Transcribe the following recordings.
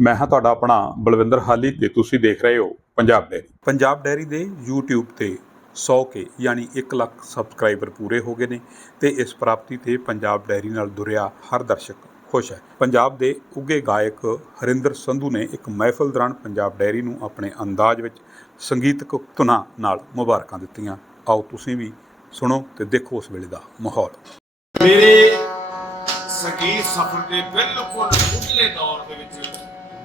ਮੈਂ ਹਾਂ ਤੁਹਾਡਾ ਆਪਣਾ ਬਲਵਿੰਦਰ ਹਾਲੀ ਤੇ ਤੁਸੀਂ ਦੇਖ ਰਹੇ ਹੋ ਪੰਜਾਬ ਡੈਰੀ ਪੰਜਾਬ ਡੈਰੀ ਦੇ YouTube ਤੇ 100 ਕੇ ਯਾਨੀ 1 ਲੱਖ ਸਬਸਕ੍ਰਾਈਬਰ ਪੂਰੇ ਹੋ ਗਏ ਨੇ ਤੇ ਇਸ ਪ੍ਰਾਪਤੀ ਤੇ ਪੰਜਾਬ ਡੈਰੀ ਨਾਲ ਦੁਰਿਆ ਹਰ ਦਰਸ਼ਕ ਖੁਸ਼ ਹੈ। ਪੰਜਾਬ ਦੇ ਉੱਗੇ ਗਾਇਕ ਹਰਿੰਦਰ ਸੰਧੂ ਨੇ ਇੱਕ ਮਹਿਫਲ ਦੌਰਾਨ ਪੰਜਾਬ ਡੈਰੀ ਨੂੰ ਆਪਣੇ ਅੰਦਾਜ਼ ਵਿੱਚ ਸੰਗੀਤਕ ਧੁਨਾਂ ਨਾਲ ਮੁਬਾਰਕਾਂ ਦਿੱਤੀਆਂ। ਆਓ ਤੁਸੀਂ ਵੀ ਸੁਣੋ ਤੇ ਦੇਖੋ ਉਸ ਵੇਲੇ ਦਾ ਮਾਹੌਲ। ਮੇਰੇ ਸੰਗੀਤ ਸਫ਼ਰ ਦੇ ਬਿਲਕੁਲ ਉਤਲੇ ਦੌਰ ਦੇ ਵਿੱਚ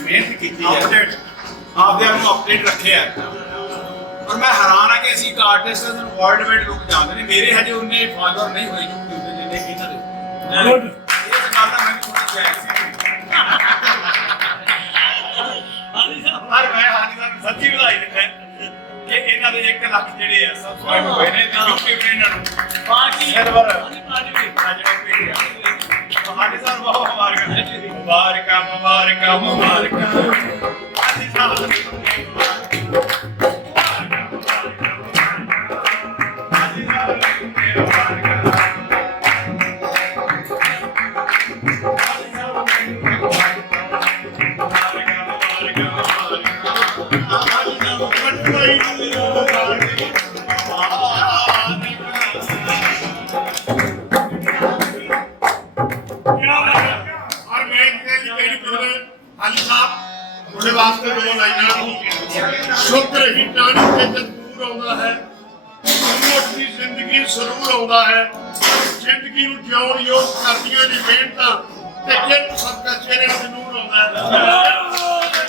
ਮਿਹਨਤ ਕੀਤੀ ਹੈ। ਆਪਦੇ ਆਪ ਨੂੰ ਅਪਡੇਟ ਰੱਖਿਆ। ਔਰ ਮੈਂ ਹੈਰਾਨ ਆ ਕਿ ਅਸੀਂ ਆਰਟਿਸਟ ਸਾਨੂੰ ਵਰਲਡ ਵਾਈਡ ਲੋਕ ਜਾਣਦੇ ਨੇ। ਮੇਰੇ ਹਜੇ ਉਹਨੇ ਫਾਲੋਅਰ ਨਹੀਂ ਹੋਏ YouTube ਤੇ ਜਿੰਨੇ ਇਹਨਾਂ ਦੇ Good. ਇਹ ਗੱਲ ਮੈਨੂੰ ਥੋੜੀ ਜੈਕ ਸੀ। ਪਰ ਮੈਂ ਹਾਲੀ ਸਾਹਿਬ ਨੂੰ ਸੱਚੀ ਵਧਾਈ ਦਿੰਦਾ ਕਿ ਇਹਨਾਂ ਦੇ 1 ਲੱਖ ਜਿਹੜੇ ਆ ਸਬਸਕ੍ਰਾਈਬ ਹੋਏ ਨੇ ਤੇ YouTube ਨੇ मुबारक मुबारक मुबारक Thank you. ਤੁਹਾਡੇ ਹਾਲੀ ਸਾਹਿਬ ਤੁਹਾਡੇ ਵਾਸਤੇ ਦੋ ਲਾਈਨਾਂ ਸੁੱਖ ਰਹੀ ਟਾਣੀ ਤੇ ਜਦ ਦੂਰ ਆਉਂਦਾ ਹੈ ਮੋਟੀ ਜ਼ਿੰਦਗੀ ਸਰੂਰ ਆਉਂਦਾ ਹੈ। ਜ਼ਿੰਦਗੀ ਨੂੰ ਜਿਉਣ ਯੋਗ ਕਰਦੀਆਂ ਨੇ ਮਿਹਨਤਾਂ ਤੇ ਕਿਰਨ ਸਦਕਾ ਚਿਹਰਿਆਂ ਤੇ ਨੂਰ ਆਉਂਦਾ ਹੈ।